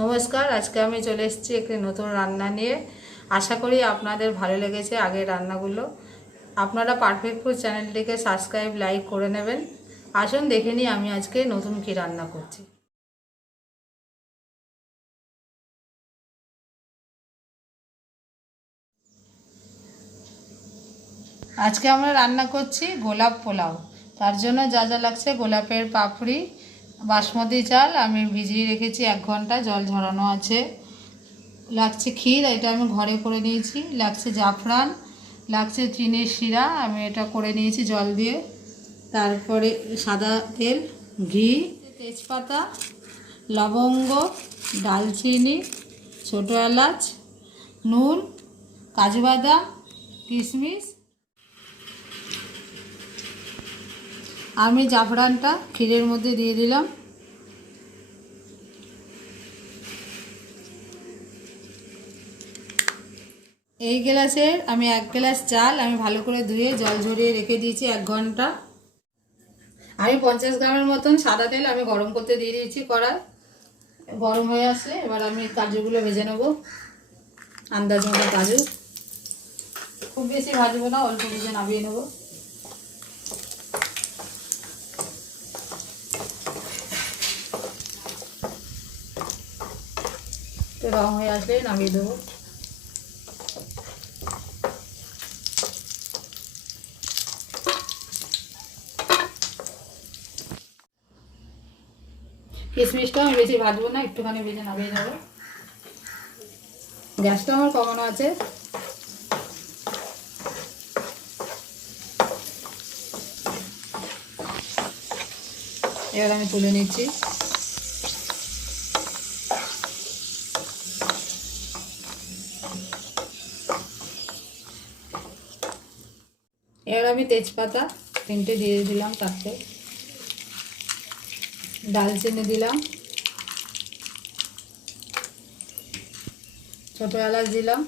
নমস্কার, আজকে আমি চলে এসেছি একটি নতুন রান্না নিয়ে। আশা করি আপনাদের ভালো লেগেছে আগের রান্নাগুলো। আপনারা পারফেক্ট ফুড চ্যানেলটিকে সাবস্ক্রাইব লাইক করে নেবেন। আসুন দেখে নিই আমি আজকে নতুন কি রান্না করছি। আজকে আমরা রান্না করছি গোলাপ পোলাও। তার জন্য যা যা লাগছে: গোলাপের পাপড়ি, বাসমতি চাল আমি ভিজিয়ে রেখেছি 1 ঘন্টা, জল ঝরানো আছে। লাগছে ক্ষীর, এটা আমি ঘরে করে নিয়েছি। লাগছে জাফরান, লাগছে চিনির শিরা, আমি এটা করে নিয়েছি জল দিয়ে। তারপরে সাদা তেল, ঘি, তেজপাতা, লবঙ্গ, দালচিনি, ছোটো এলাচ, নুন, কাজু বাদাম, কিশমিশ। আমি জাফরানটা ক্ষীরের মধ্যে দিয়ে দিলাম। এই গ্লাসের আমি 1 গ্লাস চাল আমি ভালো করে ধুয়ে জল ঝরিয়ে রেখে দিয়েছি 1 ঘন্টা। আমি 50 গ্রামের মতন সাদা তেল আমি গরম করতে দিয়ে দিয়েছি কড়াই। গরম হয়ে আসলে এবার আমি কাজুগুলো ভেজে নেব। আন্দাজ মতো কাজু, খুব বেশি ভাজবো না, অল্প ভেজে নামিয়ে নেব। তো রং হয়ে আসলে নামিয়ে দেবো। কিশমিশটা আমি বেশি ভাজবো না, একটুখানি ভেজে নামিয়ে নেবো। গ্যাসটা আমার কমানো আছে। এবার আমি তুলে নিচ্ছি। এবার আমি তেজপাতা 3টে দিয়ে দিলাম, তাতে দালচিনি দিলাম, ছোটো এলাচ দিলাম,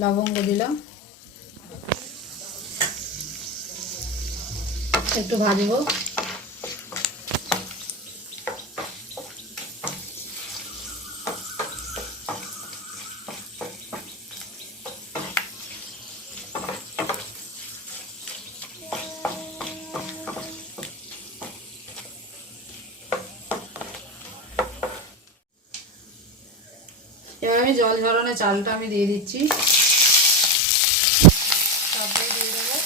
লবঙ্গ দিলাম, একটু ভাজবো। এবার আমি জল ঝরানো চালটা আমি দিয়ে দিচ্ছি, তারপরে দিয়ে দেবো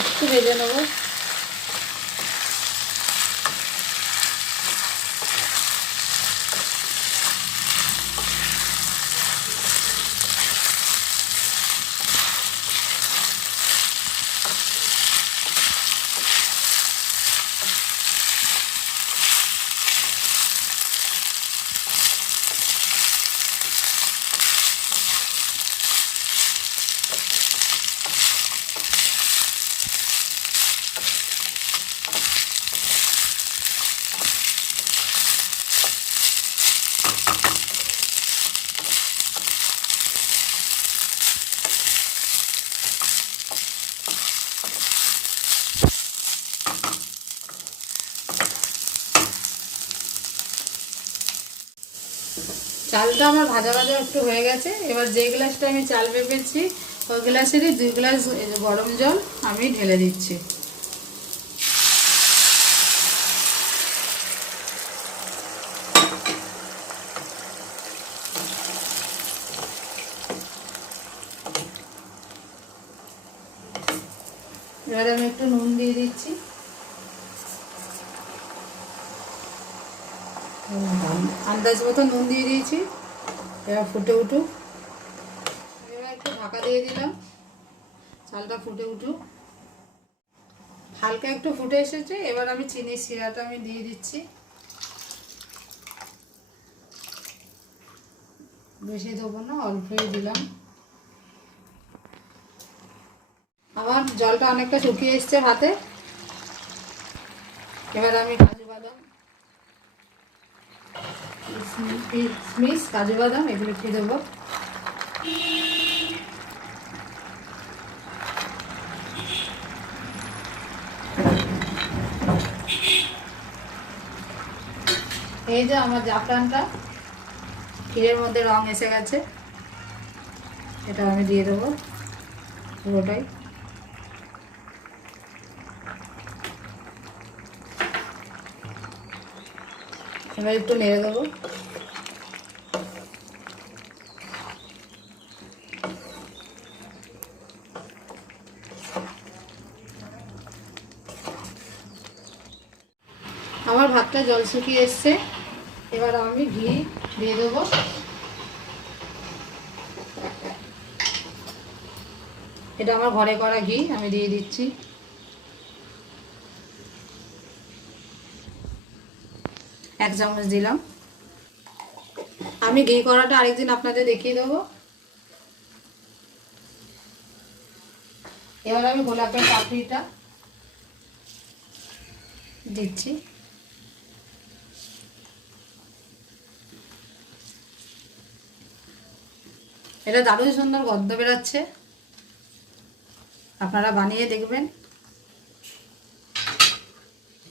একটু ভেজে নেবো। চালটা আমার ভাজা ভাজা একটু হয়ে গেছে। এবার যে গ্লাসটা আমি চাল ভেপেছি ওই গ্লাসেরই 2 গ্লাস গরম জল আমি ঢেলে দিচ্ছি। এবার আমি একটু নুন দিয়ে দিচ্ছি, আন্দাজ মতো নুন দিয়ে দিয়েছি। এবার ফুটে উঠুক, এবার একটু ঢাকা দিয়ে দিলাম, চালটা ফুটে উঠুক। হালকা একটু ফুটে এসেছে, এবার আমি চিনির শিরাটা আমি দিয়ে দিচ্ছি। বেশি দেবো না, অল্পই দিলাম। আমার জলটা অনেকটা শুকিয়ে এসছে ভাতে। এবার আমি কাজু বাদাম, কিশমিশ, কাজু বাদাম এগুলো একটু দেবো। এই যে আমার জাফরানটা ক্ষীরের মধ্যে রং এসে গেছে, এটা আমি দিয়ে দেবো পুরোটাই। এবার একটু নেড়ে দেবো। আমার ভাতটা জল শুকিয়ে এসছে, এবার আমি ঘি দিয়ে দেবো। এটা আমার ঘরে করা ঘি, আমি দিয়ে দিচ্ছি। এক চামচ দিলাম। আমি ঘি করাটা আরেকদিন আপনাদের দেখিয়ে দেবো। এবার আমি গোলাপের পাপড়িটা দিচ্ছি। এটা দারুণ সুন্দর গন্ধ বেরাচ্ছে, আপনারা বানিয়ে দেখবেন।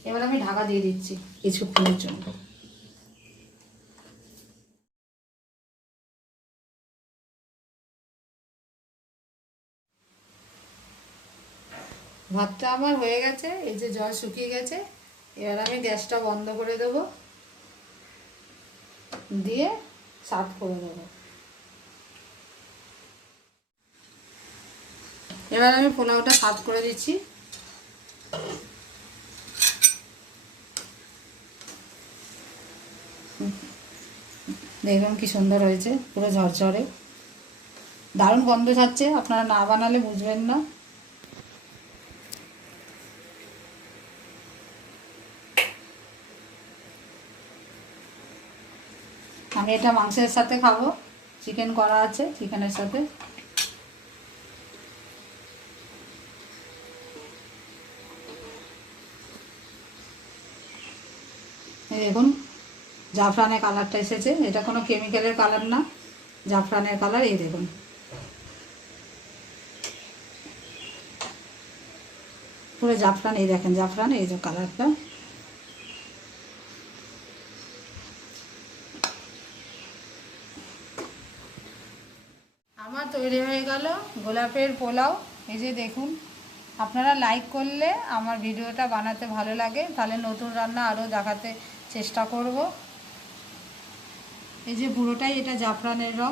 এবার আমি ঢাকা দিয়ে দিচ্ছি কিছুক্ষণের জন্য। ভাতটা আমার হয়ে গেছে, এই যে জল শুকিয়ে গেছে। এবার আমি গ্যাসটা বন্ধ করে দেব, দিয়ে সার্ভ করে দেবো। এবার আমি পোলাওটা সার্ভ করে দিচ্ছি। দেখুন কি সুন্দর হয়েছে, পুরো ঝরঝরে, দারুণ গন্ধ ছাড়ছে। আপনারা না বানালে বুঝবেন না। আমি এটা মাংসের সাথে খাবো, চিকেন করা আছে, চিকেনের সাথে। দেখুন জাফরানের কালারটা এসেছে, এটা কোনো কেমিক্যালের কালার না, জাফরানের কালার। এই দেখুন পুরো জাফরান, এই দেখেন জাফরান, এই যে কালারটা। আমার তৈরি হয়ে গেল গোলাপের পোলাও। এই যে দেখুন, আপনারা লাইক করলে আমার ভিডিওটা বানাতে ভালো লাগে, তাহলে নতুন রান্না আরও দেখাতে চেষ্টা করব। এই যে পুরোটাই এটা জাফরানের রং।